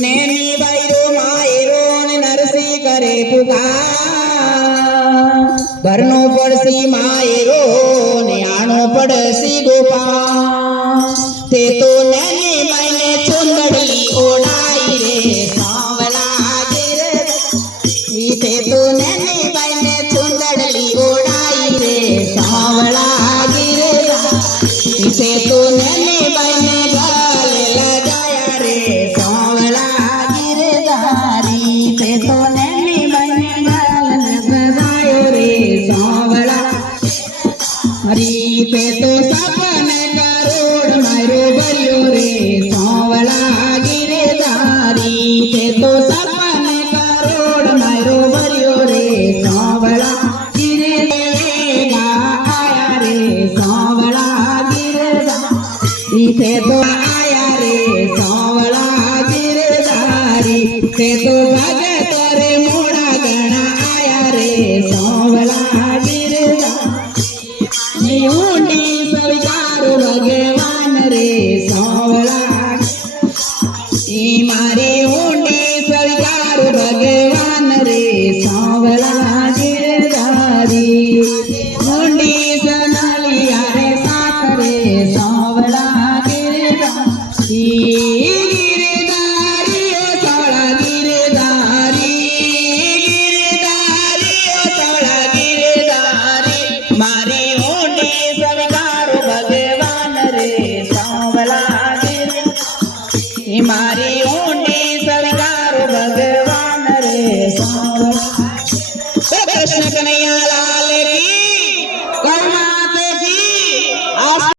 नैनी बैरो Miro Narsi करे पुकार Bharno पड़सी Miro ने आनो पड़सी गोपाल ते तो नैनी मैंने चुंदड़ी ओढ़ाई रे सांवला गिरे ते तो नैनी मैंने चुंदड़ी ओढ़ाई रे सांवला गिरे ते तो नैनी मैंने गले लगाया रे सांवला गिरधारी ते तो नैनी मैंने गले लगायो रे सांवला हरी ते तो सपने करोड़ मारो बलियो रे सांवला गिरधारी ते तो सपने करोड़ मारो बलियो रे सांवला गिरधारी आया रे सांवला गिरधारी ते तो आया रे सांवला गिरधारी ते तो भगत रे मोड़ा गणा आया रे सांवला गिरधारी ऊंडी स्वीकार भगवान रे सांवला मारे ऊंडी स्वीकार भगवान रे सांवला गिरधारी ऊंडी सनलिया रे साथ रे सांवला गिरधारी गिरधारी ओ सांवला गिरधारी गिरधारी ओ सांवला गिरधारी मारे ऊंडी स्वीकार भगवान रे